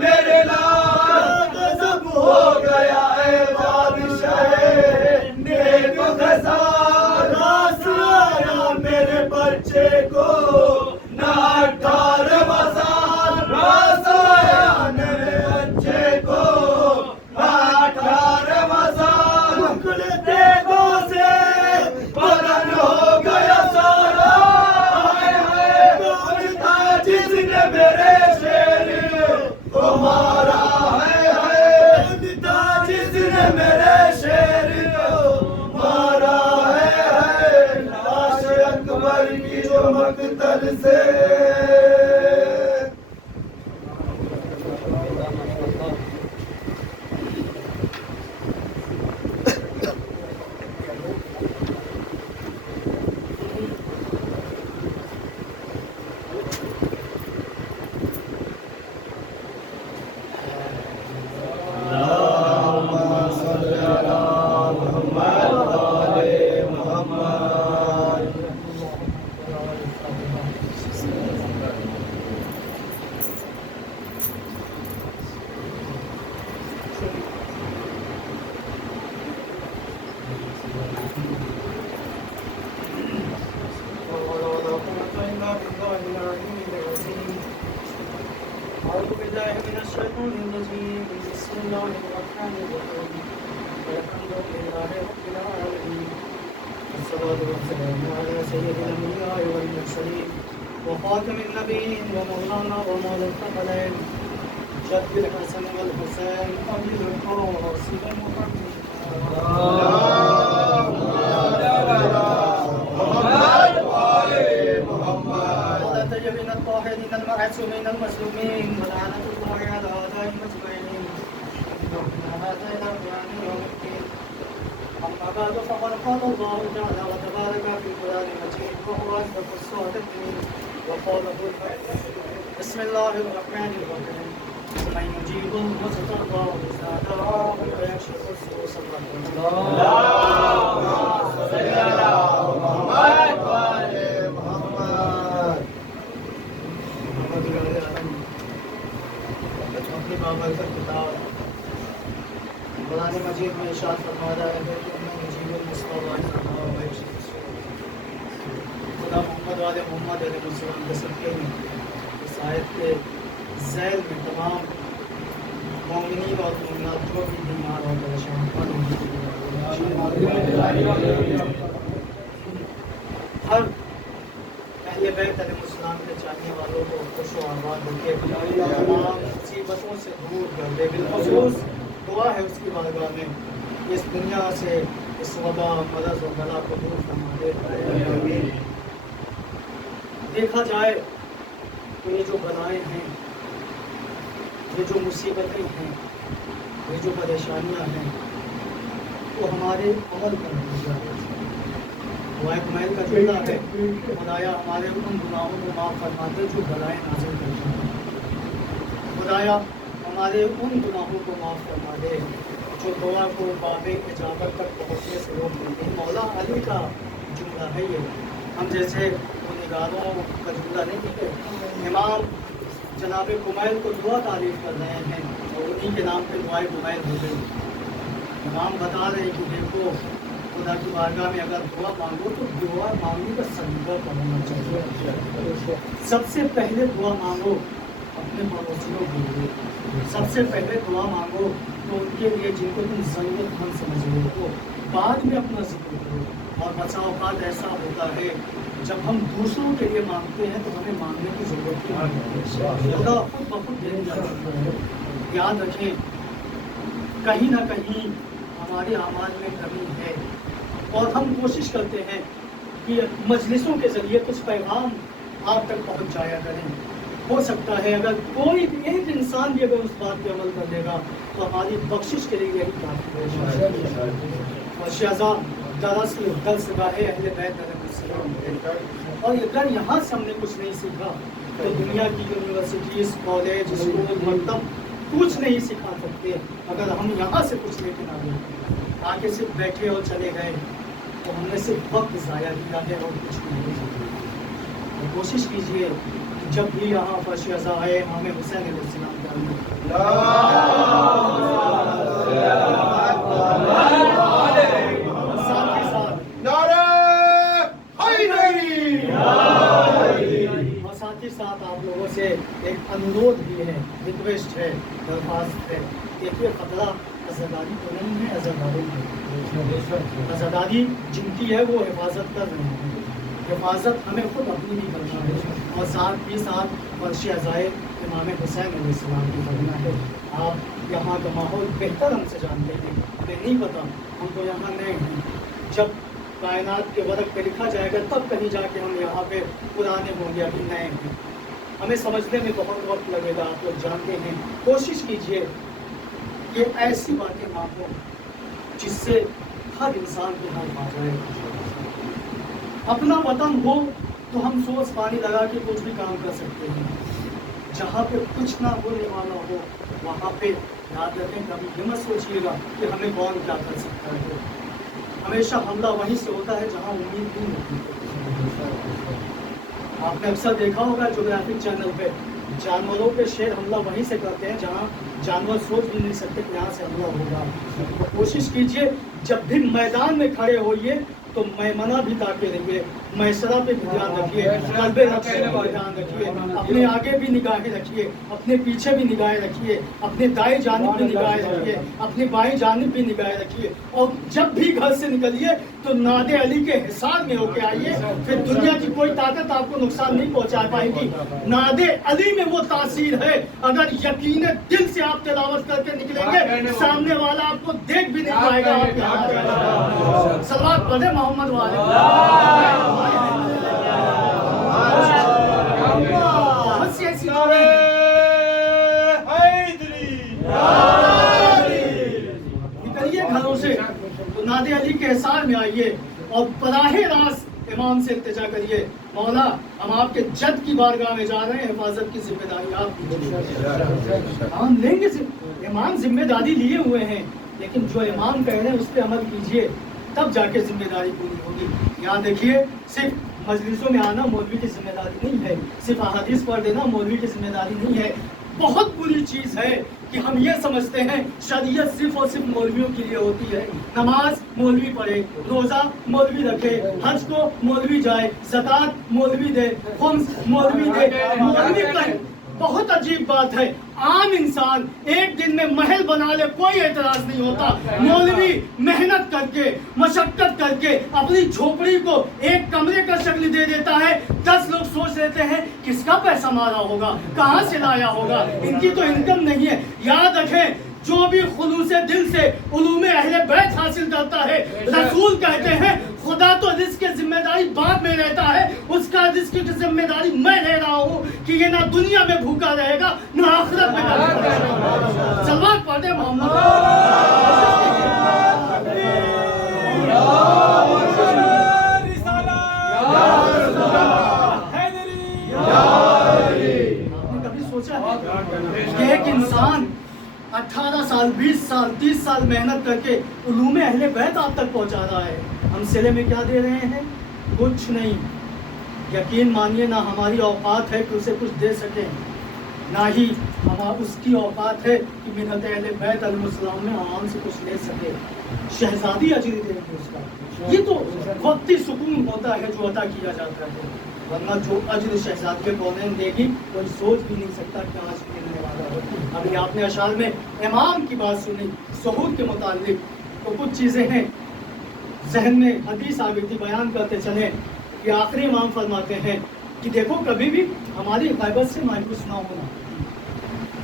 मेरे लाल गजब हो गया है बादशाह نے میرے شیر کو مارا ہے لاش اکبر کی جو مقتل سے أعوذ بالله من الشيطان الرجيم بسم الله الرحمن الرحيم الحمد لله رب العالمين والصلاة والسلام على سيد الأنبياء والمرسلين وخاتم النبيين ومولانا ومولى الثقلين جد الحسن والحسين أبي القاسم محمد من الطاهرين المعصومين المسلومين ولعنة الله على أعدائهم أجمعين هذا إلى قيام يوم الدين أما بعد فقد قال الله تعالى وتبارك في القرآن المجيد وهو أصدق الصادقين وقال بسم الله الرحمن الرحيم ومن يجيب المضطر إذا دعاه ويكشف السوء قرآن مجید میں ارشاد فرما رہا ہے کہ میں مجیب المصطفیٰ خدا محمد والے محمد علیہ السلام کے صدقے میں اس آیت کے ذیل میں تمام مومنین اور مومنات کو بھی بیمار اور پریشان ہر اہل بیت علیہ السلام کے چاہنے والوں کو خوش و آباد رکھے تمام مصیبتوں سے دور کر دے بالخصوص دعا ہے اس کی بارگاہ میں اس دنیا سے اس وبا مرض و بلا کو دور فرما دے دیکھا جائے تو یہ جو بلائیں ہیں یہ جو مصیبتیں ہیں یہ جو پریشانیاں ہیں وہ ہمارے عمل کا نتیجہ ہے دعائے کمیل کا جملہ ہے خدایا ہمارے ان گناہوں کو معاف فرما دے جو بلائیں نازل کرتے ہیں خدایا ہمارے ان گناہوں کو معاف فرما دے جو دعا کو باب اجابت تک پہنچنے سے روک دیتے ہیں مولا علی کا جملہ ہے یہ ہم جیسے گنہگاروں کا جملہ نہیں ہے امام جناب کمیل کو دعا تعریف کر رہے ہیں اور انہی کے نام پہ دعائے کمیل ہو گئی امام بتا رہے ہیں کہ دیکھو خدا کی بارگاہ میں اگر دعا مانگو تو دعا مانگنے کا سلیقہ ہونا چاہیے سب سے پہلے دعا مانگو اپنے پڑوسیوں کے لیے سب سے پہلے دعا مانگو تو ان کے لیے جن کو تم ضرورت مند سمجھ رہے ہو بعد میں اپنا ذکر کرو اور بچا اوقات ایسا ہوتا ہے جب ہم دوسروں کے لیے مانگتے ہیں تو ہمیں مانگنے کی ضرورت نہیں خدا خود بخود دینے جاتا ہے یاد رکھیں کہیں نہ کہیں ہمارے اعمال میں کمی ہے اور ہم کوشش کرتے ہیں کہ مجلسوں کے ذریعے کچھ پیغام آپ تک پہنچ جایا کریں ہو سکتا ہے اگر کوئی ایک انسان بھی اگر اس بات پہ عمل کر لے گا تو ہماری بخشش کے لیے یہی کافی ہے اور شہزاد دراصل درسگاہ اہل بیت علیہ السلام ہے اور اگر یہاں سے ہم نے کچھ نہیں سیکھا تو دنیا کی یونیورسٹیز کالج اسکول مکتب کچھ نہیں سکھا سکتے اگر ہم یہاں سے کچھ لے کے نہ لیں آگے صرف بیٹھے اور چلے گئے تو ہم نے صرف وقت ضائع کیا ہے اور کچھ نہیں کوشش کیجیے جب بھی یہاں فرش ازا ہے امام حسین علیہ السلام اور ساتھ ہی ساتھ آپ لوگوں سے ایک انورودھ بھی ہے ریکویسٹ ہے درخواست ہے دیکھیے خطرہ عزاداری تو نہیں ہے عزاداری ہے عزاداری جن کی ہے وہ حفاظت کر رہے ہیں حفاظت ہمیں خود اپنی بھی کرنا ہے اور ساتھ ہی ساتھ فرش ازائے امام حسین علیہ السلام کی کرنا ہے آپ یہاں کا ماحول بہتر ہم سے جانتے ہیں हमें नहीं पता, हम तो यहाँ नए हैं। जब कायनात के वर्क पे लिखा जाएगा तब कहीं जाके हम यहाँ पे पुराने होंगे, अभी नए हैं। हमें समझने में बहुत वक्त लगेगा, आप लोग जानते हैं। कोशिश कीजिए कि ऐसी बातें ना हो जिससे हर इंसान के हाथ आ जाए। अपना वतन हो तो हम सोच पानी लगा के कुछ भी काम कर सकते हैं। जहाँ पे कुछ ना होने वाला हो वहाँ पे याद रखें, कभी ये मत सोचिएगा कि हमें कौन क्या कर सकता है। हमेशा हमला वहीं से होता है जहाँ उम्मीद नहीं होती। आपने अक्सर देखा होगा ज्योग्राफिक चैनल पे जानवरों पे शेर हमला वहीं से करते हैं जहाँ जानवर सोच भी नहीं सकते कि यहाँ से हमला होगा। तो कोशिश कीजिए जब भी मैदान में खड़े होइए तो मैमना भी ताके रहिए, मैसरा पे भी ध्यान रखिए, कल्बे रखने पर ध्यान रखिए, अपने आगे भी निगाहें रखिए, अपने पीछे भी निगाहें रखिए, अपने दाएं जानिब भी निगाहें रखिए, अपने बाएं जानिब भी निगाहें रखिए। और जब भी घर से निकलिए तो नादे अली के हिसार में होके आइए, फिर दुनिया की कोई ताकत आपको नुकसान नहीं पहुंचा पाएगी। नादे अली में वो तासीर है, अगर यकीन दिल से आप तिलावत करके निकलेंगे सामने वाला आपको देख भी नहीं पाएगा। आप सलात पढ़े मोहम्मद वाले। बहुत सी ऐसी निकलिए घरों से तो नादे अली के हिसार में आइए और बराहे रास्त इमाम से इल्तिजा करिए, मौला हम आपके जद की बारगाह में जा रहे हैं, हिफाजत की जिम्मेदारी आप हम लेंगे। इमाम जिम्मेदारी लिए हुए हैं, लेकिन जो इमाम कह रहे हैं उस पर अमल कीजिए, तब जाके जिम्मेदारी पूरी होगी। याद रखिए, सिर्फ मजलिसों में आना मौलवी की जिम्मेदारी नहीं है, सिर्फ अहादीस पढ़ देना मौलवी की जिम्मेदारी नहीं है। बहुत बुरी चीज है कि हम ये समझते हैं शरीयत सिर्फ और सिर्फ मौलवियों के लिए होती है। नमाज मौलवी पढ़े, रोजा मौलवी रखे, हज को मौलवी जाए, ज़कात मौलवी दे, खुम्स मौलवी दे, मौलवी कहे। बहुत अजीब बात है, आम इंसान एक दिन में महल बना ले कोई एतराज नहीं होता, मौलवी मेहनत करके मशक्कत करके अपनी झोपड़ी को एक कमरे का शक्ल दे देता है। 10 लोग सोच लेते हैं किसका पैसा मारा होगा, कहाँ से लाया होगा, इनकी तो इनकम नहीं है। याद रखें, जो भी खुलूसे दिल से उलूमे अहले बैत हासिल करता है, रसूल कहते हैं खुदा तो रिस्क की जिम्मेदारी बाप में रहता है, उसका रिस्क की जिम्मेदारी मैं ले रहा हूँ कि ये ना दुनिया में भूखा रहेगा ना आखिरत में रहेगा। सलवात पढ़े मोहम्मद। आपने कभी सोचा है कि एक इंसान 18 साल 20 साल 30 साल मेहनत करके उलूमे अहले बैत आप तक पहुंचा रहा है, हम सिले में क्या दे रहे हैं? कुछ नहीं। यकीन मानिए, ना हमारी औकात है कि उसे कुछ दे सके, ना ही उसकी औकात है कि मिन्नत अहले बैत अलैहिस्सलाम में आवाम से कुछ ले सके। शहजादी अजर देंगे उसका, ये तो वक्ती सुकून होता है जो अता किया जाता है, वरना जो अजर शहजादी कौन देगी कोई सोच भी नहीं सकता कि आज मिलने वाला हो। अभी आपने अशार में इमाम की बात सुनी सुहूद के मुतालिक, तो कुछ चीज़ें हैं जहन में हदीस आ गई थी, बयान करते चले कि आखिरी इमाम फरमाते हैं कि देखो कभी भी हमारी गैबत से मायूस ना होना,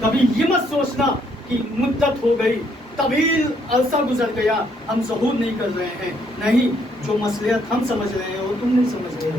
कभी ये मत सोचना कि मुद्दत हो गई, तवील अरसा गुजर गया, हम ज़हूर नहीं कर रहे हैं। नहीं, जो मसलियत हम समझ रहे हैं वो तुम नहीं समझ रहे हो,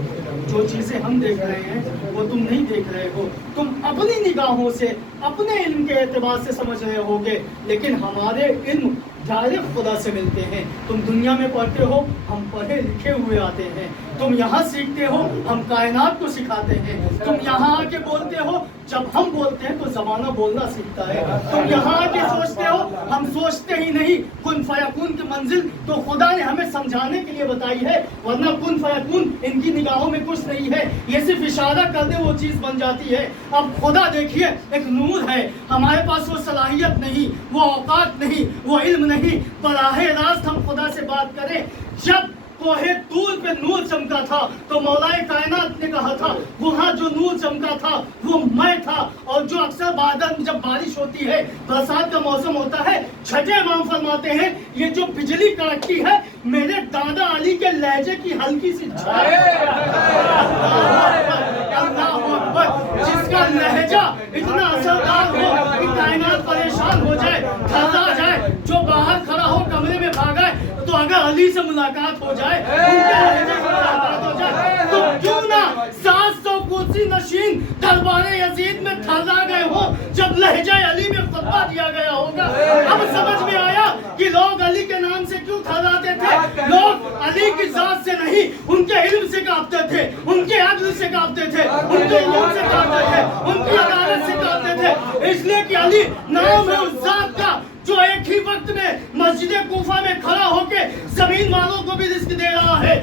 जो चीज़ें हम देख रहे हैं वो तुम नहीं देख रहे हो। तुम अपनी निगाहों से अपने इल्म के एतबार से समझ रहे होगे, लेकिन हमारे इल्म डायरेक्ट खुदा से मिलते हैं। तुम दुनिया में पढ़ते हो, हम पढ़े लिखे हुए आते हैं। तुम यहाँ सीखते हो, हम कायनात को सिखाते हैं। तुम यहाँ आके बोलते हो, जब हम बोलते हैं तो ज़माना बोलना सीखता है। तुम यहाँ आके सोचते हो, हम सोचते ही नहीं। कुन फयकून की मंजिल तो खुदा ने हमें समझाने के लिए बताई है, वरना कुन फयकून इनकी निगाहों में कुछ नहीं है, ये सिर्फ इशारा कर दे वो चीज़ बन जाती है। अब खुदा देखिए, एक नूर है, हमारे पास वो सलाहियत नहीं, वो औकात नहीं, वो इल्म नहीं, बराहे रास्त हम खुदा से बात करें। जब कोहे तूर पे नूर चमका था तो मौलाए कायनात ने कहा था वहाँ जो नूर चमका था वो मैं था। और जो अक्सर बादल में जब बारिश होती है, बरसात का मौसम होता है, छठे इमाम फरमाते हैं ये जो बिजली कड़कती है मेरे दादा अली के लहजे की हल्की सी छाया, जिसका लहजा इतना असरदार हो कि कायनात परेशान हो जाए, घबरा जाए, जो बाहर खड़ा हो कमरे में अगर अली से मुलाकात हो जाए, उनके लहजे से मुलाकात हो जाए, तो क्यों ना 700 कुर्सी नशीन दरबारे यजीद में ठहरा गए हो जब लहजे अली में खुतबा दिया गया होगा। अब समझ में आया कि लोग अली के नाम से क्यों ठहराते थे। लोग अली की जात से नहीं, उनके इल्म से कांपते थे, उनके अदल से कांपते थे, उनके इल्म से कांपते थे, उनकी अदालत से कांपते थे। इसलिए कि अली नाम है उस जात का जो एक ही वक्त में मस्जिद कूफा में खड़ा होके जमीन वालों को भी रिस्क दे रहा है,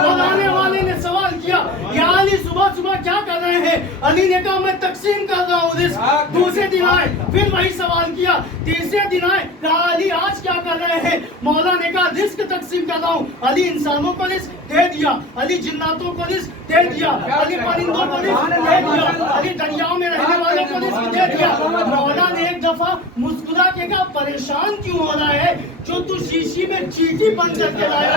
और आने वाले ने सवाल किया, या अली सुबह सुबह क्या कर रहे हैं? अली ने कहा मैं तकसीम कर रहा हूँ रिस्क। दूसरे दिन आए, फिर वही सवाल किया। तीसरे दिन आए, कहा अली आज क्या कर रहे हैं? मौला ने कहा रिस्क तकसीम कर रहा हूँ। अली इंसानों को रिस्क दे दिया, अली जिन्नातों को रिस्क दे दिया, अली परिंदों को रिस्क दे दिया, अली दरियाओं में रहने वालों को रिस्क दे दिया। मौला ने एक दफा मुस्कुरा के कहा परेशान क्यों हो रहा है? जो तू शीशी में चीटी बन करके लाया,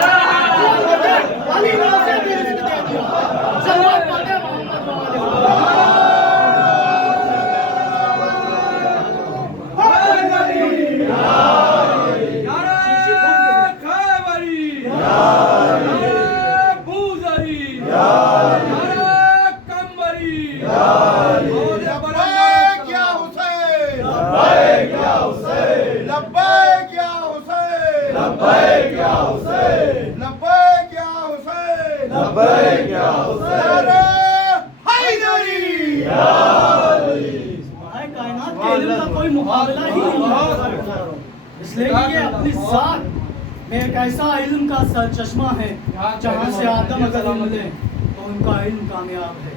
अली ने उसे भी रिस्क दे दिया। सल्लल्लाहु अलैहि मोहम्मद कोई मुकाबला ही नहीं, इसलिए कि ये अपनी जात में एक ऐसा इल्म का सरचश्मा है जहाँ से आदम अगर इल्म ले तो उनका इल्म कामयाब है।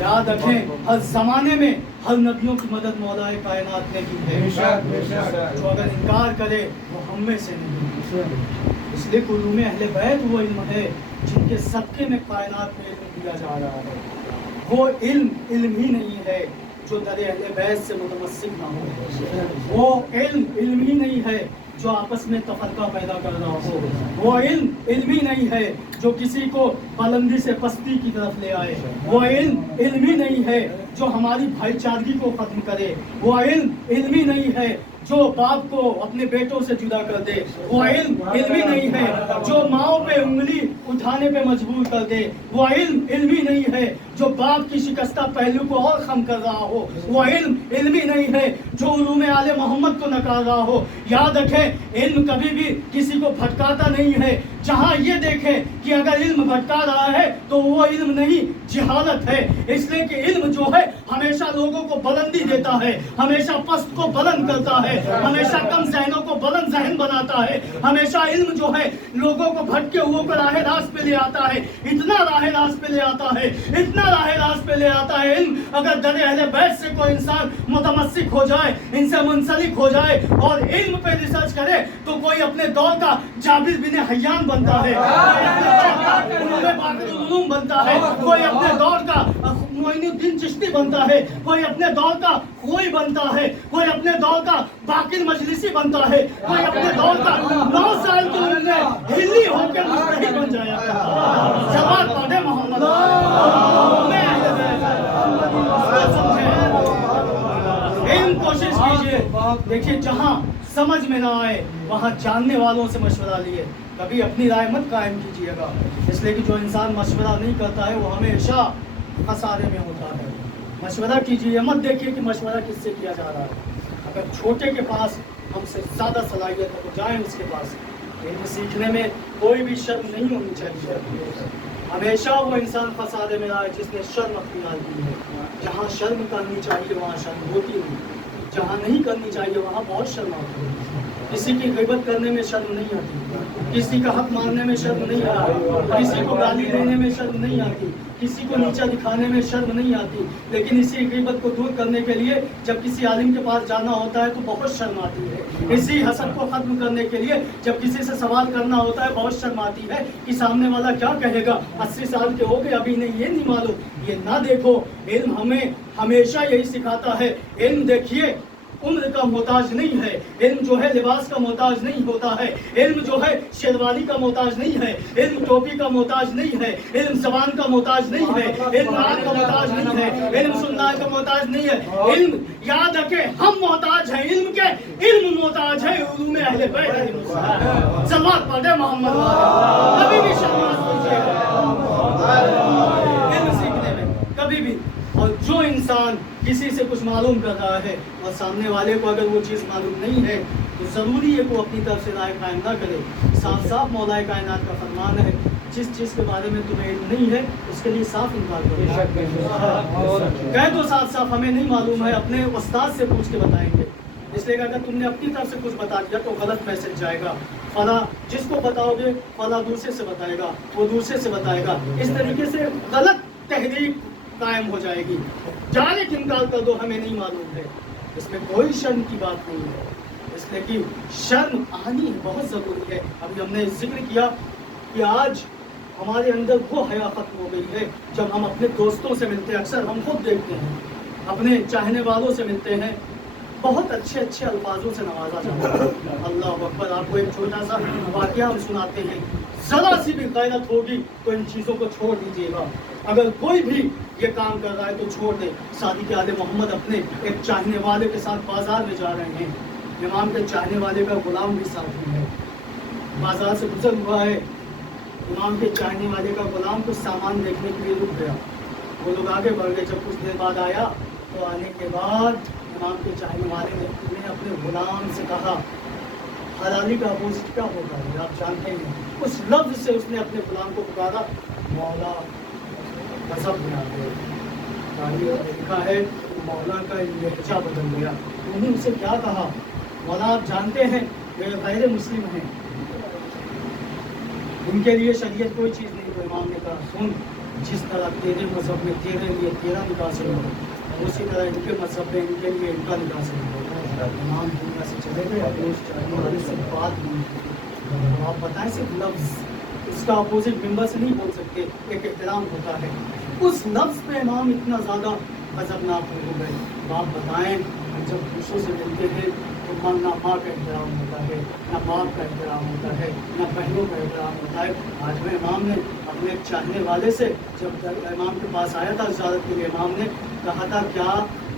याद रखें हर जमाने में हर नबियों की मदद मौलाए कायनात ने की है। जो अगर इनकार करे वो हम में से नहीं। इसलिए कुलूम अहले बैत वो इल्म है जिनके सदक़े में कायनात में इल्म दिया जा रहा है। वो इल्म ही नहीं है जो दरे अहले बैत से मुतमस्सिक ना हो। वो इल्म ही नहीं है जो आपस में तफरका पैदा कर रहा हो। वो इल्म ही नहीं है जो किसी को बुलंदी से पस्ती की तरफ ले आए। वो इल्म ही नहीं है जो हमारी भाईचारगी को खत्म करे। वो इल्म ही नहीं है जो बाप को अपने बेटों से जुदा कर दे। वो इल्म ही नहीं है जो माओ पे उंगली उठाने पे मजबूर कर दे। वो इल्म ही नहीं है जो बाप की शिकस्ता पहलू को और खम कर रहा हो। वो इल्म ही नहीं है जो उलूम आले मोहम्मद को नकार रहा हो। याद रखें इल्म कभी भी किसी को भटकाता नहीं है। जहाँ ये देखें कि अगर इल्म भटका रहा है तो वो इल्म नहीं जिहालत है। इसलिए कि इल्म जो है हमेशा लोगों को बुलंदी देता है, हमेशा पस्त को बुलंद करता है, हमेशा कम ज़हनों को बुलंद ज़हन बनाता है। हमेशा इल्म जो है लोगों को भटके हुए को राह रास्त पे ले आता है। इतना राह रास्त पे ले आता है, इतना राह रास्त पे ले आता है इल्म। अगर दरे अहले बैत से कोई इंसान मुतमस्सिक हो जाए, इनसे मुंसलिक हो जाए और इल्म पे रिसर्च करे तो कोई अपने दौर का जाबिर बिन हय्यान बनता है, उलूम बनता है, कोई अपने दौर का मोइनुद्दीन चिश्ती बनता है, कोई अपने दौर का कोई बनता है, कोई अपने दौर का बाकिर मजलिसी बनता है, कोई अपने दौर का 9 साल की उम्र में हिल्ली होकर मुस्तहिद बन जाया। जवाब पढ़े मोहम्मद कोशिश कीजिए। देखिए जहाँ समझ में ना आए वहाँ जानने वालों से मशवरा लिए, कभी अपनी राय मत कायम कीजिएगा। इसलिए कि जो इंसान मशवरा नहीं करता है वो हमेशा खसारे में होता है। मशवरा कीजिए, मत देखिए कि मशवरा किससे किया जा रहा है। अगर छोटे के पास हमसे ज़्यादा सलाहियत है तो जाएं उसके पास। इल्म सीखने में कोई भी शर्म नहीं होनी चाहिए। हमेशा वो इंसान खसारे में आए जिसने शर्म अख्तियार की है। जहाँ शर्म करनी चाहिए वहाँ शर्म होती नहीं, जहाँ नहीं करनी चाहिए वहाँ बहुत शर्म आती है। किसी की ग़ीबत करने में शर्म नहीं आती, किसी का हक मारने में शर्म नहीं आती, किसी को गाली देने में शर्म नहीं आती, किसी को नीचा दिखाने में शर्म नहीं आती। लेकिन इसी ग़ीबत को दूर करने के लिए जब किसी आलिम के पास जाना होता है तो बहुत शर्म आती है। इसी हसद को ख़त्म करने के लिए जब किसी से सवाल करना होता है बहुत शर्म आती है कि सामने वाला क्या कहेगा। 80 साल के हो गए अभी नहीं, ये नहीं मालूम, ये ना देखो। इल्म हमें हमेशा यही सिखाता है। इल्म देखिए उम्र का मोहताज नहीं है, इल्म जो है लिबास का मोहताज नहीं होता है, इल्म जो है शेरवानी का मोहताज नहीं है, इल्म टोपी का मोहताज नहीं है, इल्म ज़बान का मोहताज नहीं है, इल्म आँख का मोहताज नहीं है, इल्म सुनना का मोहताज नहीं है। इल्म याद रखे हम मोहताज हैं इल्म के, इल्म मोहताज है उलूम अहले बैत। सल्लल्लाहु अलैहि मोहम्मद कभी भी शर्म मत कीजिएगा इल्म सीखने में, कभी भी। और जो इंसान किसी से कुछ मालूम कर रहा है और सामने वाले को अगर वो चीज़ मालूम नहीं है तो ज़रूरी है वो अपनी तरफ से राय कायम ना करे। साफ साफ मौलाए कायनात का फरमान है, जिस चीज़ के बारे में तुम्हें इल्म नहीं है उसके लिए साफ इनकार करो। कह दो साफ साफ हमें नहीं मालूम है, अपने उस्ताद से पूछ के बताएंगे। इसलिए अगर तुमने अपनी तरफ से कुछ बता दिया तो गलत मैसेज जाएगा। फला जिसको बताओगे फला दूसरे से बताएगा, वो दूसरे से बताएगा, इस तरीके से गलत तहरीक कायम हो जाएगी। जाने कि इनकार कर दो हमें नहीं मालूम है, इसमें कोई शर्म की बात नहीं है, इसलिए कि शर्म आनी बहुत ज़रूरी है। अभी हमने जिक्र किया कि आज हमारे अंदर वो हया खत्म हो गई है। जब हम अपने दोस्तों से मिलते हैं, अक्सर हम खुद देखते हैं अपने चाहने वालों से मिलते हैं, बहुत अच्छे अच्छे अल्फाजों से नवाजा जाता है। अल्लाह अकबर। आपको एक छोटा सा वाक़या हम सुनाते हैं, ज़रा सी भी गैरत होगी तो इन चीज़ों को छोड़ दीजिएगा। अगर कोई भी ये काम कर रहा है तो छोड़ दे। शादी के आले मोहम्मद अपने एक चाहने वाले के साथ बाजार में जा रहे हैं, इमाम के चाहने वाले का गुलाम भी साथ में है, बाजार से गुजर हुआ है, इमाम के चाहने वाले का गुलाम कुछ सामान देखने के लिए रुक गया। वो लोग आगे बढ़ गए, जब कुछ देर बाद आया तो आने के बाद इमाम के चाहने वाले ने अपने गुलाम से कहा, हलाली का अपोजिट क्या होगा ये आप जानते हैं। उस लफ्ज़ से उसने अपने गुलाम को पुकारा, मौला। गज़ब में आ गए। तारीख़ में लिखा है मौला का लहजा बदल गया। उन्होंने उसे क्या कहा, मौला आप जानते हैं वे गैर मुस्लिम हैं, उनके लिए शरीयत कोई चीज़ नहीं। तो इमाम ने कहा, सुन, जिस तरह तेरे मज़हब में तेरे लिए तेरा निकाह सही हो, उसी तरह इनके मज़हब में इनके लिए इनका निकाह सही हो। इमाम दुनिया से चले गए, अपने उस चाहने वाले से बात नहीं की। आप बताएं सिर्फ लफ्ज़, इसका अपोजिट मेंबर से नहीं बोल सकते, एक एहतराम होता है। उस लफ्ज़ पे इमाम इतना ज़्यादा गज़बनाक हो गए। आप बताएं जब दूसरों से मिलते हैं तो ना माँ का एहतराम होता है, ना बाप का एहतराम होता है, ना बहनों का एहतराम होता है। आज में इमाम ने अपने चाहने वाले से जब इमाम के पास आया था इजाज़त के लिए, इमाम ने कहा था क्या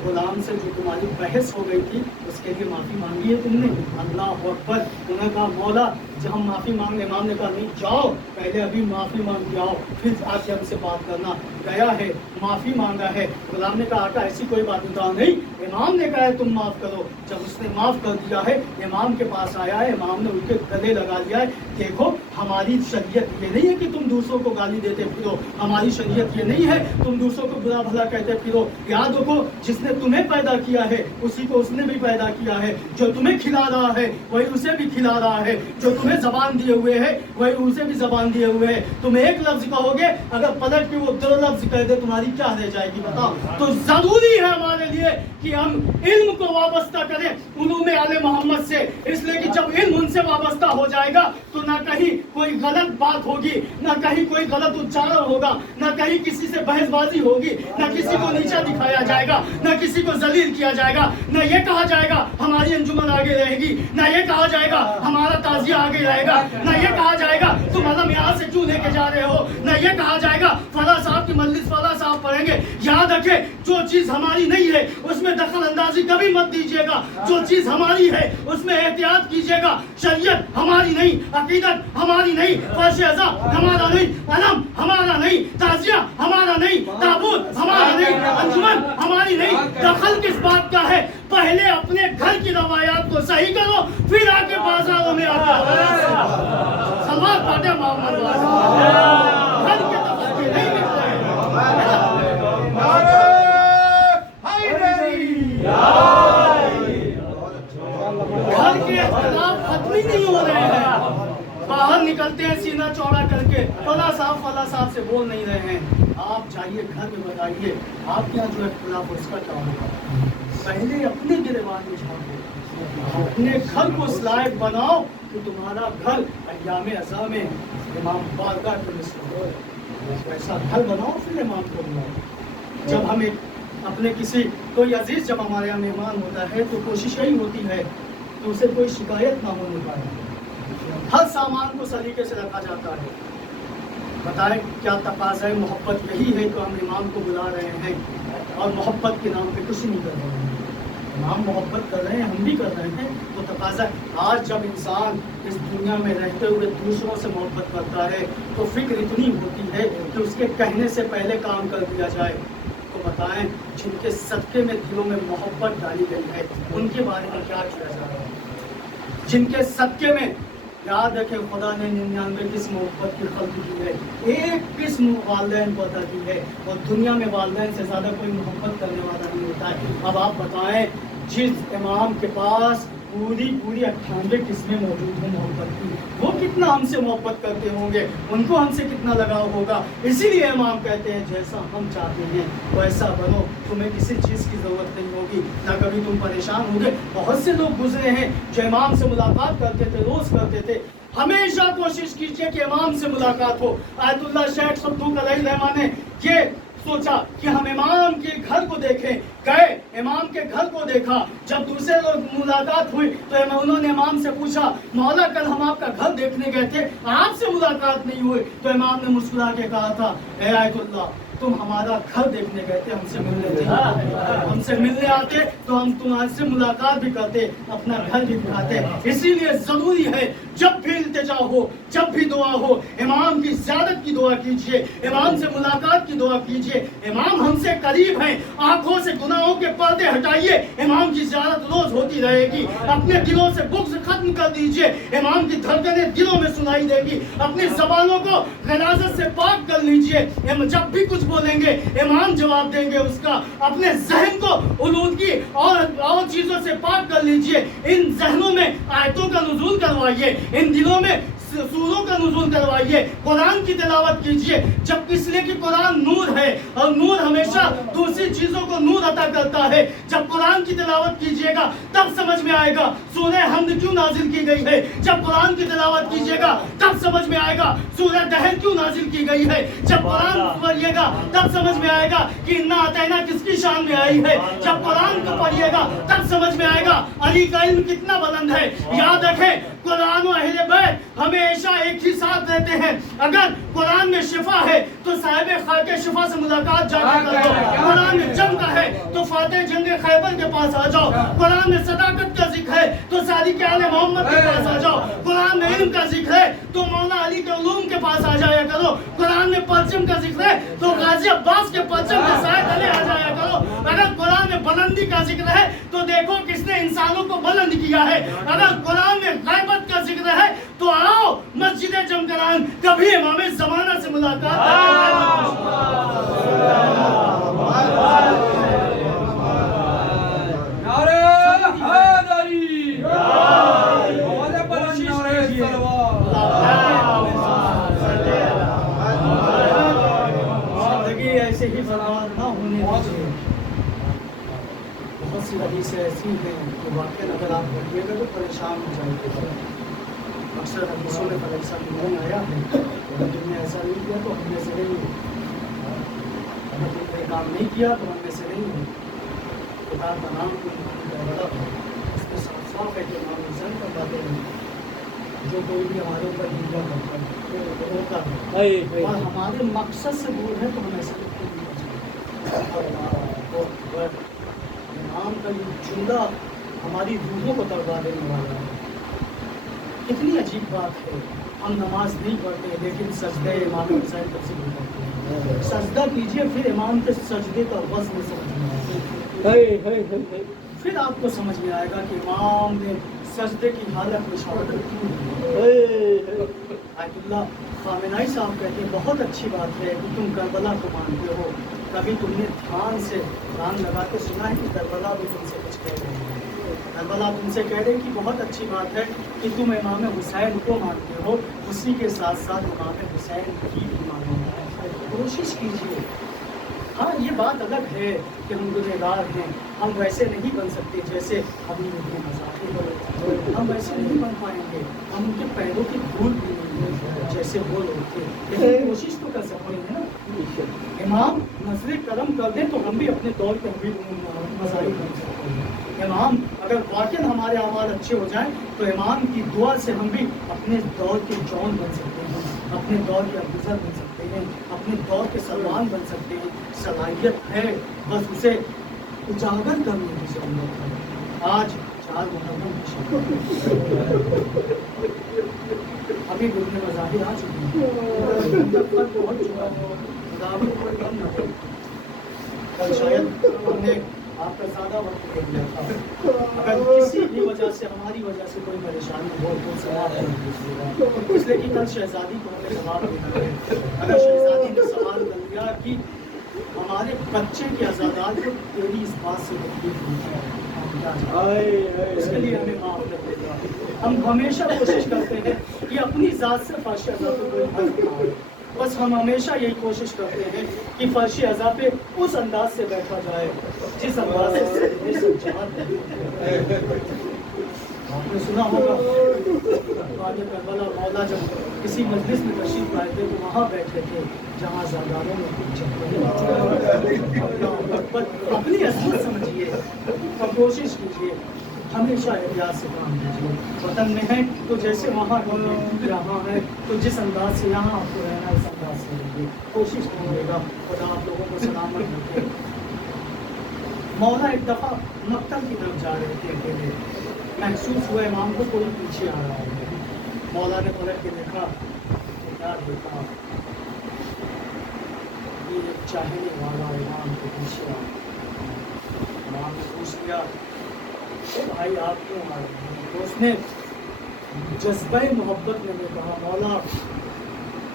गुलाम से जो तुम्हारी बहस हो गई थी उसके लिए माफ़ी मांगी है तुमने? अल्लाह अकबर। उन्होंने कहा मौला जब हम माफ़ी मांगे, इमाम ने कहा नहीं, जाओ पहले अभी माफ़ी मांग के आओ फिर आके हमसे बात करना। गया है, माफ़ी मांगा है। गुलाम ने कहा आका ऐसी कोई बात बताओ। नहीं, इमाम ने कहा है तुम माफ़ करो। जब उसने माफ़ कर दिया है, इमाम के पास आया है, इमाम ने उनके गले लगा लिया है। देखो हमारी शरीयत ये नहीं है कि तुम दूसरों को गाली देते फिरो, हमारी शरीयत ये नहीं है तुम दूसरों को बुरा भला कहते फिरो। याद रखो जिसने तुम्हें पैदा किया है उसी को उसने भी पैदा किया है, जो तुम्हें खिला रहा है वही उसे भी खिला रहा है, जो तुम्हें ज़बान दिए हुए है वही उसे भी ज़बान दिए हुए है। तुम एक लफ्ज़ कहोगे, अगर पलट के वो दो लफ्ज़ कह दे तुम्हारी क्या रह जाएगी बताओ। तो ज़रूरी है हमारे लिए कि हम इल्म को वाबस्ता करें उलूम आले मोहम्मद से, इसलिए कि जब इल्म उनसे वाबस्ता हो जाएगा तो ना कहीं कोई गलत बात होगी, ना कहीं कोई गलत उच्चारण होगा, ना कहीं किसी से बहसबाजी होगी, ना किसी को नीचा दिखाया जाएगा, ना किसी को जलील किया जाएगा, ना ये कहा जाएगा हमारी अंजुमन आगे रहेगी, ना ये कहा जाएगा हमारा ताजिया आगे रहेगा, ना ये कहा जाएगा तुम अलम यहाँ से क्यों लेके जा रहे हो, ना ये कहा जाएगा फला साहब की मजलिस फला साहब पढ़ेंगे। याद रखे जो चीज़ हमारी नहीं है उसमें दखल अंदाजी कभी मत दीजिएगा, जो चीज़ हमारी है उसमें एहतियात कीजिएगा। शरीयत हमारी नहीं, अकीदत हमारी नहीं, फर्श अज़ा हमारा नहीं, अलम हमारा नहीं, ताजिया हमारा नहीं, ताबूत हमारा नहीं, अंजुमन हमारी नहीं। दखल किस बात का है? पहले अपने घर की रवायात को सही करो फिर आके बाजारों में आके सलवार पाटे मोहम्मद घर के दखल के नहीं मिलते हैं। घर के इख्तिलाफ खत्म ही नहीं हो रहे हैं, बाहर निकलते हैं सीना चौड़ा करके फला साहब से बोल नहीं रहे हैं। आप जाइए घर में बताइए आपके यहाँ जो इख्तिलाफ हो उसका क्या होगा। पहले अपने गिरबान में झाँको, अपने घर को इस लायक बनाओ कि तुम्हारा घर अय्याम अज़ा में इमाम बारगाह के मिस्र हो। ऐसा घर बनाओ फिर इमाम को बुलाओ। जब हम एक اپنے کسی کوئی عزیز جب ہمارے یہاں مہمان ہوتا ہے تو کوشش یہی ہوتی ہے کہ اسے کوئی شکایت نہ ہونے پائے، ہر سامان کو سلیقے سے رکھا جاتا ہے۔ بتائیں کیا تقاضۂ محبت یہی ہے کہ ہم امام کو بلا رہے ہیں اور محبت کے نام پہ کچھ نہیں کر رہے ہیں؟ امام محبت کر رہے ہیں، ہم بھی کر رہے ہیں، تو تقاضا آج جب انسان اس دنیا میں رہتے ہوئے دوسروں سے محبت کرتا ہے تو فکر اتنی ہوتی ہے کہ اس کے کہنے سے پہلے کام کر دیا جائے۔ تو بتائیں جن کے صدقے میں دلوں میں محبت ڈالی گئی ہے ان کے بارے میں کیا کیا جا رہا ہے؟ جن کے صدقے میں یاد رکھیں خدا نے 99 قسم محبت کی خلق کی ہے، ایک قسم والدین کو عطا کی ہے، اور دنیا میں والدین سے زیادہ کوئی محبت کرنے والا نہیں ہوتا ہے۔ اب آپ بتائیں جس امام کے پاس پوری 98 قسمیں موجود ہیں محبت کی، وہ کتنا ہم سے محبت کرتے ہوں گے، ان کو ہم سے کتنا لگاؤ ہوگا۔ اسی لیے امام کہتے ہیں جیسا ہم چاہتے ہیں ویسا بنو، تمہیں کسی چیز کی ضرورت نہیں ہوگی، نہ کبھی تم پریشان ہوگے۔ بہت سے لوگ گزرے ہیں جو امام سے ملاقات کرتے تھے، روز کرتے تھے۔ ہمیشہ کوشش کیجئے کہ امام سے ملاقات ہو۔ آیت اللہ شیخ صدوق علیہ الرحمہ نے یہ سوچا کہ ہم امام کے گھر کو دیکھیں، گئے امام کے گھر کو دیکھا، جب دوسرے لوگ ملاقات ہوئی تو انہوں نے امام سے پوچھا مولا کل ہم آپ کا گھر دیکھنے گئے تھے، آپ سے ملاقات نہیں ہوئی؟ تو امام نے مسکرا کے کہا تھا اے آیت اللہ تم ہمارا گھر دیکھنے گئے تھے، ہم سے ملنے تھے، ہم سے ملنے آتے تو ہم تمہارے سے ملاقات بھی کرتے، اپنا گھر بھی دکھاتے۔ اسی لیے ضروری ہے جب بھی التجا ہو، جب بھی دعا ہو، امام کی زیارت کی دعا کیجئے، امام سے ملاقات کی دعا کیجئے۔ امام ہم سے قریب ہیں، آنکھوں سے گناہوں کے پردے ہٹائیے، امام کی زیارت روز ہوتی رہے گی۔ اپنے دلوں سے بغض ختم کر دیجئے، امام کی دھڑکنیں دلوں میں سنائی دے گی۔ اپنی زبانوں کو غلاظت سے پاک کر لیجئے، جب بھی کچھ بولیں گے امام جواب دیں گے اس کا۔ اپنے ذہن کو آلودگی اور چیزوں سے پاک کر لیجئے، ان ذہنوں میں آیتوں کا نزول کروائیے، ان دلوں میں سوروں کا نزول کروائیے، قرآن کی تلاوت کیجئے۔ جب اس لیے کہ قرآن نور ہے اور نور ہمیشہ دوسری چیزوں کو نور عطا کرتا ہے۔ جب قرآن کی تلاوت کیجئے گا تب سمجھ میں آئے گا سورہ حمد کیوں نازل کی گئی ہے، جب قرآن کی تلاوت کیجئے گا تب سمجھ میں آئے گا سورہ دہر کیوں نازل کی گئی ہے، جب قرآن پڑھیے گا تب سمجھ میں آئے گا کہ انا اعطینا کس کی شان میں آئی ہے، جب قرآن کو پڑھیے گا تب سمجھ میں آئے گا علی کا علم کتنا بلند ہے۔ یاد رکھیں قرآن و اہل بیت ہمیشہ ایک ہی ساتھ رہتے ہیں۔ اگر قرآن میں شفا ہے تو صاحب خاک شفا سے ملاقات جا کے کر لو، قرآن میں جنگ کا ہے تو فاتح جنگ خیبر کے پاس آ جاؤ، قرآن میں صداقت کا ذکر ہے تو صادق آل محمد کے پاس آ جاؤ، قرآن میں علم کا ذکر ہے تو مولا علی کے علوم کے پاس آ جایا کرو، قرآن میں پرچم کا ذکر ہے تو غازی عباس کے پرچم کے سائے تلے آ جایا کرو۔ اگر قرآن میں بلندی کا ذکر ہے تو دیکھو کس نے انسانوں کو بلند کیا ہے، اگر قرآن میں غیبت کا ذکر ہے تو آؤ مسجد جمکران کبھی امام زمانہ سے ملاقات ایسے ہی برباد نہ ہونے دیجیے۔ بہت سی حدیثیں ایسی ہیں کہ واقعی اگر آپ پڑھیے گا تو پریشان ہو جائیں گے۔ اکثر حدیثوں میں ایسا نہیں آیا ہے اگر تم نے ایسا نہیں کیا تو ہم میں سے نہیں ہو، اگر تم نے کام نہیں کیا تو ہم میں سے نہیں ہو۔ کتاب کا نام کربلا ہے، اس میں صاف صاف ہے کہ امام حسین کا باتیں نہیں، جو کوئی بھی ہمارے اوپر حملہ کرتا ہے وہ ہوتا ہے اور ہمارے مقصد سے دور ہے تو ہم ایسا نہیں کرتے۔ امام کا یہ جملہ ہماری روحوں کو تڑپا دینے والا ہے۔ کتنی عجیب بات ہے، ہم نماز نہیں پڑھتے لیکن سجدے امام حسین پر سے کرتے ہیں۔ سجدہ کیجئے پھر امام کے سجدے کا وزن سمجھ میں آئے گا، پھر آپ کو سمجھ میں آئے گا کہ امام نے سجدے کی حالت میں شہادت کیوں دی۔ آیت اللہ خامنائی صاحب کہتے ہیں بہت اچھی بات ہے کہ تم کربلا کو مانتے ہو، کبھی تم نے دھیان سے کان لگا کے سنا ہے کہ کربلا بھی تم سے کچھ کہہ رہے ہیں، کربلا تم سے کہہ رہے ہیں کہ بہت اچھی بات ہے کہ تم امام حسین کو مانتے ہو، اسی کے ساتھ ساتھ امام حسین کی بھی مانو۔ کوشش کیجیے ہاں یہ بات الگ ہے کہ ہم گنہگار ہیں، ہم ویسے نہیں بن سکتے جیسے ابھی ابن مذاہب، ہم ویسے نہیں بن پائیں گے، ہم ان کے پیروں کی دھول بھی نہیں ہیں جیسے وہ لوگ تھے، لیکن کوشش تو کر سکتے ہیں نا۔ امام نظر کرم کر دیں تو ہم بھی اپنے دور کے مذاہب بن سکتے ہیں۔ امام اگر واقعی ہمارے اعمال اچھے ہو جائیں تو امام کی دعا سے ہم بھی اپنے دور کے جون بن سکتے ہیں، اپنے دور کے ابوذر بن سکتے ہیں، اپنے دور کے سلمان بن سکتے ہیں۔ صلاحیت ہے، بس اسے اجاگر کرنے کی ضرورت ہے۔ آج 4 محرم کی شب ابھی ابن مظاہر آ چکی ہیں، پہنچ چکا ہے، خدا کوئی غم نہ ہو۔ کل شاید ہم نے آپ کا زیادہ وقت لے لیا تھا، اگر کسی بھی وجہ سے ہماری وجہ سے کوئی پریشانی ہو تو سوال کر دیجیے گا، اس لیے کہ کل شہزادی کو ہمیں جواب دینا ہے۔ اگر شہزادی نے سوال کر دیا کہ ہمارے بچے کے عزادات کو تیری اس بات سے تکلیف ہوئی ہے، ہم کیا جانیں، اس کے لیے ہمیں معاف کر دے گا۔ ہم ہمیشہ کوشش کرتے ہیں کہ اپنی ذات سے فرش عزا پہ کوئی حق نہ ہو، بس ہم ہمیشہ یہی کوشش کرتے ہیں کہ فرش عزا پہ اس انداز سے بیٹھا جائے جس انداز سے جہاد ہے۔ آپ نے سنا ہوگا کربلا مولا جب کسی مجلس میں تشریف لائے تھے تو وہاں بیٹھے تھے جہاں زاداروں میں کچھ اپنی عظمت سمجھیے اور کوشش کیجیے، ہمیشہ احتیاط سے کام کیجیے۔ وطن میں ہے تو جیسے وہاں یہاں ہے تو جس انداز سے یہاں آپ کو رہنا اس انداز سے رہیے، کوشش کیجیے گا۔ خدا آپ لوگوں کو سلامت رکھے۔ مولا ایک دفعہ مکتب کی طرف جا رہے تھے اکیلے، محسوس ہوا امام کو کوئی پیچھے آ رہا ہے۔ مولا نے پلٹ کے دیکھا، کیا دیکھا، یہ ایک چاہنے والا امام کے پیچھے آ رہا ہے۔ امام نے پوچھ لیا بھائی آپ کیوں آ رہے ہیں؟ تو اس نے جذبہ محبت میں کہا مولا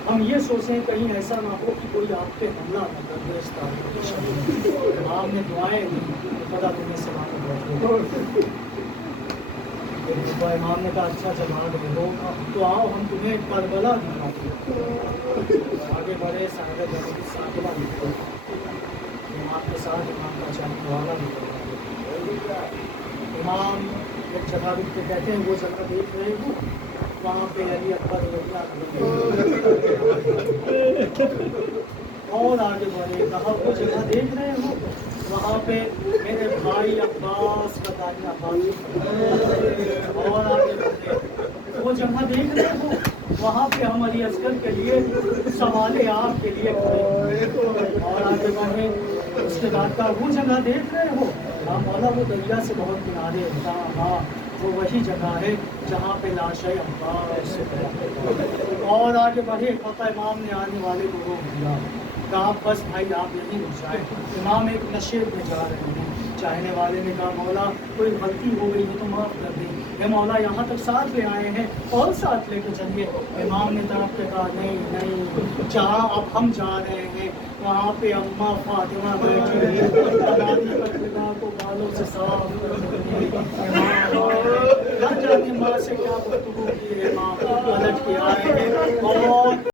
ہم یہ سوچیں کہیں ایسا نہ ہو کہ کوئی آپ پہ حملہ نہ کر دے اس تاریخ کے شب میں۔ امام نے دعائیں دی، خدا تمہیں سلامت رکھے۔ امام نے کہا اچھا جب آ گئے ہو تو آؤ ہم تمہیں کربلا دکھاتے ہیں۔ آگے بڑھے سارے جگہ کی ساکبہ نکلے، امام کے ساتھ امام کا چاہنے والا نکل۔ امام ایک جگہ رک کے کہتے ہیں وہ جگہ دیکھ رہے ہو وہاں پہ علی اکبر اور آگے بڑھے، کہا وہ جگہ دیکھ رہے ہو وہاں پہ میرے بھائی عباس کا دائنا بازی، اور آگے بڑھے وہ جگہ دیکھ رہے ہو وہاں پہ ہم علی اصغر کے لیے سوال آپ کے لیے کھڑے، اور آگے بڑھے اس کے بعد کا وہ جگہ دیکھ رہے ہو ہاں مولا وہ دریا سے بہت کنارے ہوتا، ہاں وہ وہی جگہ ہے جہاں پہ لاشیں عباس، اور آگے بڑھے پتہ امام نے آنے والے کو روک دیا، کہا بس بھائی آپ یہیں رک جائیں، امام ایک نشیب میں جا رہے ہیں۔ چاہنے والے نے کہا مولا کوئی غلطی ہو گئی ہو تو معاف کر دیں، اے مولا یہاں تک ساتھ لے آئے ہیں اور ساتھ لے کے چلیے۔ امام نے طرف کے کہا نہیں نہیں، جہاں اب ہم جا رہے ہیں وہاں پہ اماں فاطمہ بیٹھی کو بالوں سے صاف کر رہی ہے، نہ جانے ماں سے کیا گفتگو کی ہے، ماں پلٹ کے آئے ہیں اور